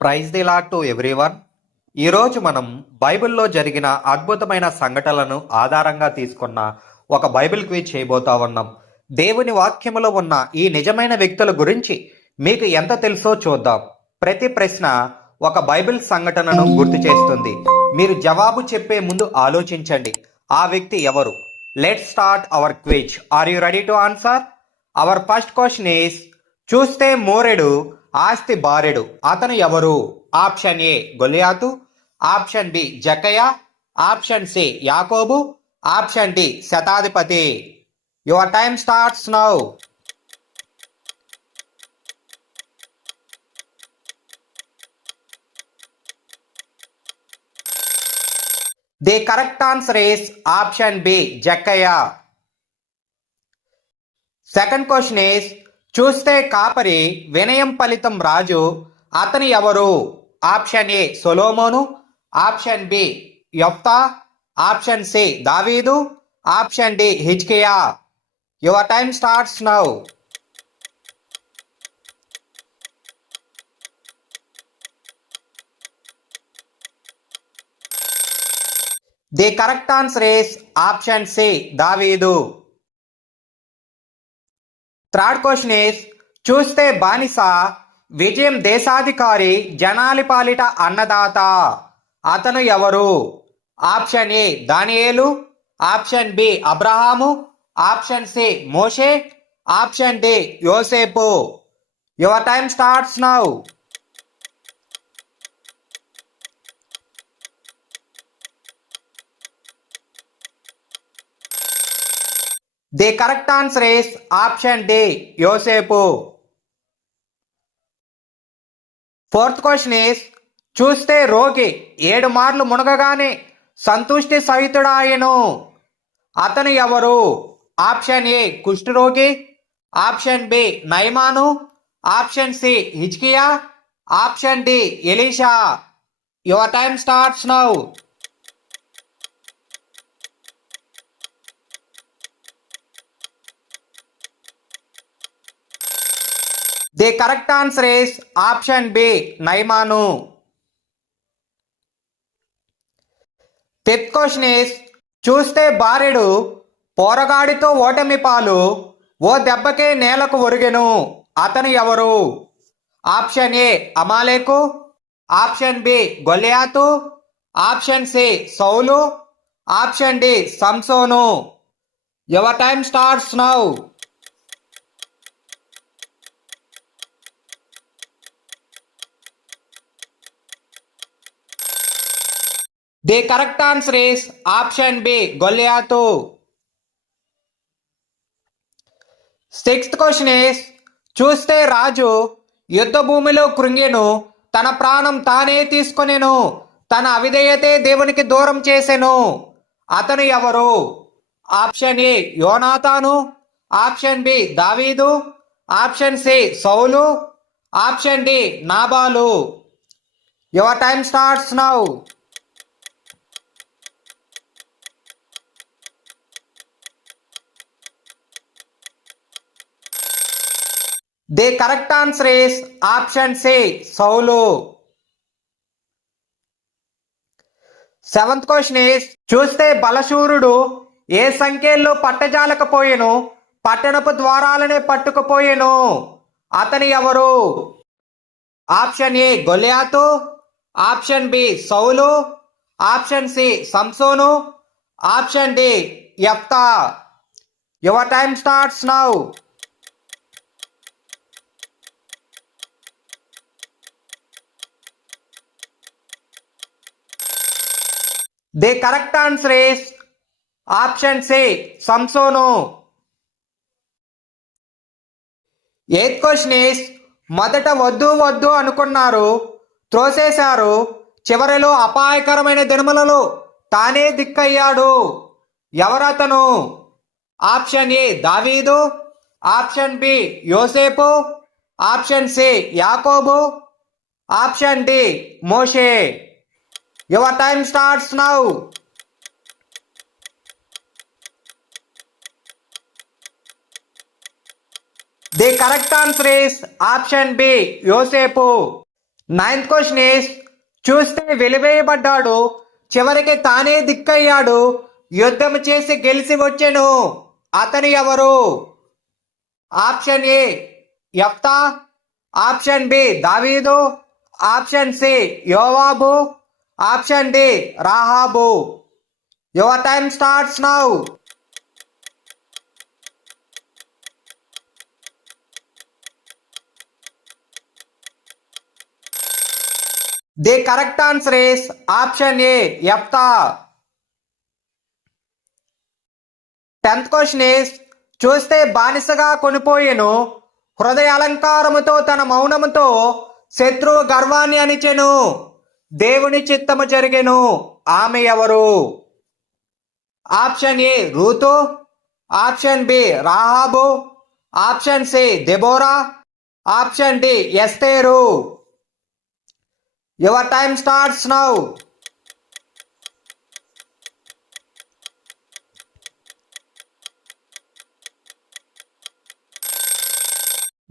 Praise the Lord to everyone. ఈరోజు మనం బైబిల్లో జరిగిన అద్భుతమైన సంఘటనలను ఆధారంగా తీసుకున్న ఒక బైబిల్ క్విజ్ చేయబోతా ఉన్నాం. దేవుని వాక్యములో ఉన్న ఈ నిజమైన వ్యక్తుల గురించి మీకు ఎంత తెలుసో చూద్దాం. ప్రతి ప్రశ్న ఒక బైబిల్ సంఘటనను గుర్తు చేస్తుంది. మీరు జవాబు చెప్పే ముందు ఆలోచించండి. ఆ వ్యక్తి ఎవరు? Let start our quiz are you ready to answer our first question is చూస్తే మోరెడు ఆస్తి బారెడు. అతను ఎవరు? ఆప్షన్ ఏ గొలియాతు ఆప్షన్ బి జకయ ఆప్షన్ సి యాకోబు ఆప్షన్ డి శతాధిపతి. Your time starts now. The correct answer is option B Jakkayya second question is చూస్తే కాపరి వినయం ఫలితం రాజు అతని ఎవరు? ఆప్షన్ ఏ సొలోమోను ఆప్షన్ బి యొఫ్తా ఆప్షన్ సి దావీదు ఆప్షన్ డి హిజ్కియా. Your time starts now. The correct answer is option C దావీదు. థర్డ్ క్వశ్చన్ ఇస్ చూస్తే బానిస విజయం దేశాధికారి జనాలి పాలిట అన్నదాత. అతను ఎవరు? ఆప్షన్ ఏ దానియేలు. ఆప్షన్ బి అబ్రహాము. ఆప్షన్ సి మోషే. ఆప్షన్ డి యోసేపు. Your time starts now the correct answer is option D. యోసేపు. ఫోర్త్ క్వశ్చన్ ఇస్ చూస్తే రోగి ఏడు మార్లు మునగగానే సంతుష్టి సహితుడాయను అతను ఎవరు? ఆప్షన్ ఏ కుష్ఠరోగి ఆప్షన్ బి నైమాను ఆప్షన్ సి హిజ్కియా. Option D Elisha. Your time starts now. The correct answer is option B నైమాను fifth question is చూస్తే బారెడు పోరగాడితో ఓటమి పాలు ఓ దెబ్బకే నేలకు ఒరిగెను అతను ఎవరు? ఆప్షన్ ఏ అమాలేకు ఆప్షన్ బి గొలియాతు ఆప్షన్ సి సౌలు option D Samson. Your time starts now. The correct answer is option B గొల్లియాతు. Sixth question is చూస్తే రాజు యుద్ధ భూమిలో కృంగెను తన ప్రాణం తానే తీసుకొనెను తన అవిధేయతే దేవునికి దూరం చేసెను. అతను ఎవరు? ఆప్షన్ ఏ యోనాతాను ఆప్షన్ బి దావీదు ఆప్షన్ సి సౌలు ఆప్షన్ డి నాబాలు. Your time starts now. The correct answer is option C Saul. Seventh question is చూస్తే బలశూరుడు ఏ సంఖ్యల్లో పట్టజాలకపోయెను? పట్టణపు ద్వారాలనే పట్టుకుపోయెను. అతని ఎవరు? ఆప్షన్ ఏ గొలియాతు ఆప్షన్ బి సౌలు. ఆప్షన్ సి సంసోను. Option D యప్తా your time starts now. The correct answer is option C Samson. Eighth question is మొదట వద్దు వద్దు అనుకున్నారు త్రోసేశారు చివరిలో అపాయకరమైన దినములలో తానే దిక్కయ్యాడు. ఎవరతను? ఆప్షన్ ఏ దావీదు. ఆప్షన్ బి యోసేపు. ఆప్షన్ సి యాకోబు. Option D Moshe. Your time starts now the correct answer is option B యోసేపు నైన్త్ క్వశ్చన్ ఈస్ చూస్తే వెలివేయబడ్డాడు చివరికి తానే దిక్కయ్యాడు యుద్ధం చేసి గెలిచి వచ్చెను. అతను ఎవరు? ఆప్షన్ ఏ యఫ్తా ఆప్షన్ బి దావీదు ఆప్షన్ సి యోవాబు option D రాహాబో. Your time starts now the correct answer is option A ఎఫ్తా tenth question is చూస్తే బానిసగా కొనిపోయేను. హృదయ అలంకారముతో తన మౌనముతో శత్రువు గర్వాన్ని అనిచెను దేవుని చిత్తము జరిగెను. ఆమె ఎవరు? ఆప్షన్ ఏ రూతు ఆప్షన్ బి రాహాబు ఆప్షన్ సి దెబోరా option D Esther. Your time starts now.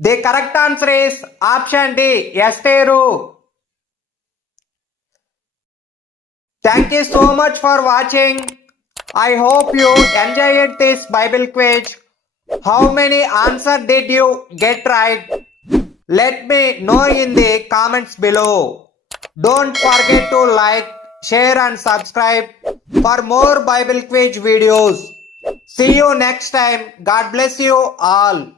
The correct answer is option D Esther. Thank you so much for watching. I hope you enjoyed this Bible quiz. How many answers did you get right? Let me know in the comments below. Don't forget to like, share and subscribe for more Bible quiz videos. See you next time. God bless you all.